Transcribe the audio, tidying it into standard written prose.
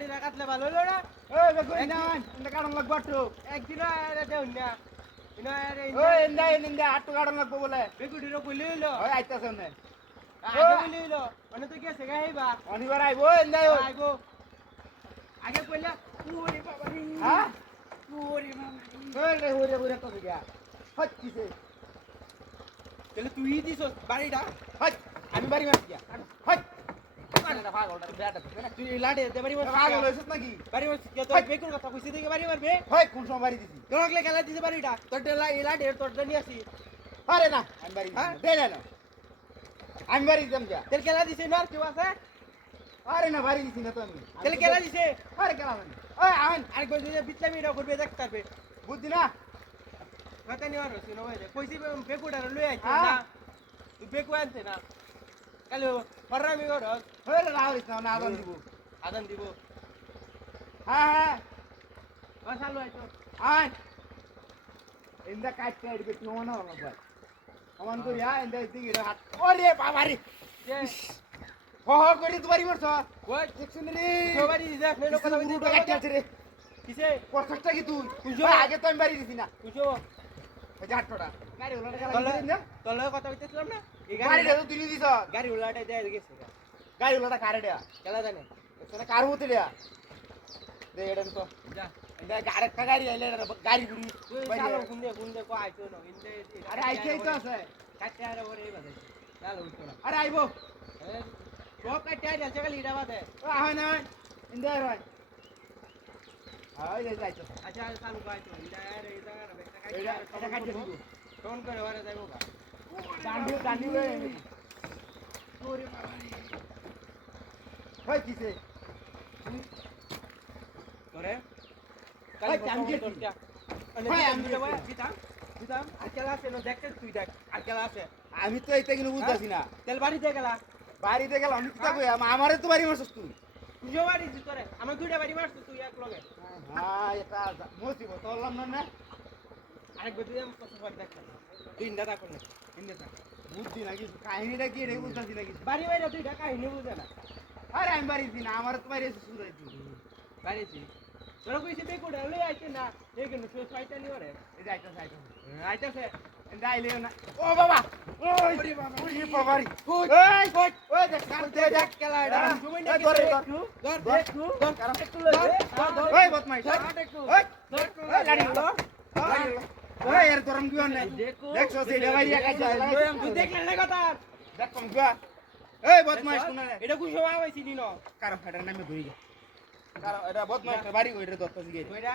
লাড়ি রাখাতলে ভালো হলো না ওই দেখো না ইন্দা কারণ লাগবো আটু একদিন আরে দেউন না ইনো আরে ওই ইন্দা আটু কারণ লাগবো বলে বেগুডিরো কইলে হইলো ওই আইতাছে না আগে কইলে হইলো মানে তো গেছে গা হেবা অনিবার আইবো ইন্দা আইবো আগে কইলা ওরে বাবা রে হ্যাঁ ওরে বাবা ওই রে ওরে ওরে তো গিয়া হট কিসে তাহলে তুই দিছস বাড়িটা হট আমি বাড়ি মারছি হট কানেটা পাগলটা বেটা তুই লাড়ি দে বাড়ি মারছিস পাগল হইছিস নাকি বাড়ি মারছিস কে তো বেকুর কথা কইছিস দেখে বাড়ি মারবে হয় কোন সময় বাড়ি দিছি তোরকলে খেলা দিছে বাড়িটা তোর লাড়ি তোর জন্য আসি আরে না আমি বাড়ি দে না আমি বাড়ি দিতাম যা তেল খেলা দিছে না আর কেউ আছে আরে না বাড়ি দিছি না তো আমি তেল খেলা দিছে আরে কেন মানে ওই আহেন আর কই যে বিতলামি এটা করবে দেখতে পারবে বুঝছি না কথা নিও আর শুনো ভাই কইছি বেকুডা লই আইছ না তুই বেকু আনতে না কালো ফরামি করস হইল রাহুল না আদান দিব আদান দিব হ্যাঁ চালু আইছো আহেন ইন্দা কাটতে আইবে তুই মনে হলো ভাই অমান করি ইন্দা দিকে হাত ওরে বাবা রে যে হ হ করি তো বাড়ি মারছ কই দেখছিস নি সবারই দেখ নেলো কথা বলি কাটতে আছে রে কিসে কষ্টটা কি তুই বুঝো। আগে তো আমি বাড়ি দিছি না বুঝো ওই যে আটটা গাড়ি ওলা তলে না তলে কথা কইতেছিলাম না এই গাড়িটা তো তুই দিছ গাড়ি উল্লাটাই দেয় গেছে গাড়ি ওলাটা কারে দেয়া খেলা জানে তোরা কার হতে দেয়া দে এটা তো যা আরেকটা গাড়ি আইলে গাড়ি ঘুরি তুই চালো গুন্দে কো আইছো না ইন্দে আরে আইছেই তো আছে কাটতে আরে ওরে এই বাজে চালো উঠো না আরে আইবো সব কাটতে আরে আছে খালি ইডা বাদে ও আহ না ইন্দা রাই আই যাইতো আচ্ছা চালু গাইতো ইডা আরে এই জায়গা না বেটা এটা কাটতে দিব ফোন করে ওরে যাইবো গা ডান্ডি রে ওরে বাবা হই কিসে তোরে ভাই, আমি কি তোরটা ভাই, আমি আমি দিতাম দিতাম আর খেলা আছে না দেখতে তুই দেখ আর খেলা আছে আমি তো এইটা কিন্তু বুঝতাছি না তেল বাড়িতে গেলা বাড়িতে গেলাম আমি কিতা কই আমারে তো বাড়ি মারছস তুই তুইও বাড়ি দিছিস তোরে আমার দুইটা বাড়ি মারছিস তুই এক লগে হ্যাঁ এটা মুসিবত হলাম না আরেক গদি আমি কত বার দেখতাম তুই ইন্দা তা করলে ইন্দা তা বুঝছি না কিছু কাহিনীটা কি রে বুঝতাছি না কিছু বাড়ি বাইরে তুই ঢাকা হিনে বুঝে না আরে আমি বাড়ি দিই না আমার তো বাড়ি এসে শুনাই তুই বাড়িছি তোরা কইছিস তুই কোডা লই আইছে না এই কেন তুই ফাইটা নি ওরে এই যাইতা যাইতা আইতাছে যাইলে না ও বাবা ওই ওরে বাবা ওই বাবারি ওই ওই ওই দেখ দে দেখ খেলা এটা তুমি না ধর ধর ধর ধর কারণ একটু লই ওই বদমাইশ ওই ধর ওই লাড়ি হলো ওই এর গরম দিও না দেখছো সেই দেবাই একা যায় তুই দেখলে না কথা দেখ কম গা এই বদমাইশ কোন রে এটা কুশো আইছি দিন কারো ফাটার নামে ধুই গা কারো এটা বদমাইশ বাড়ি কইরে দত্ত সিগে ওইটা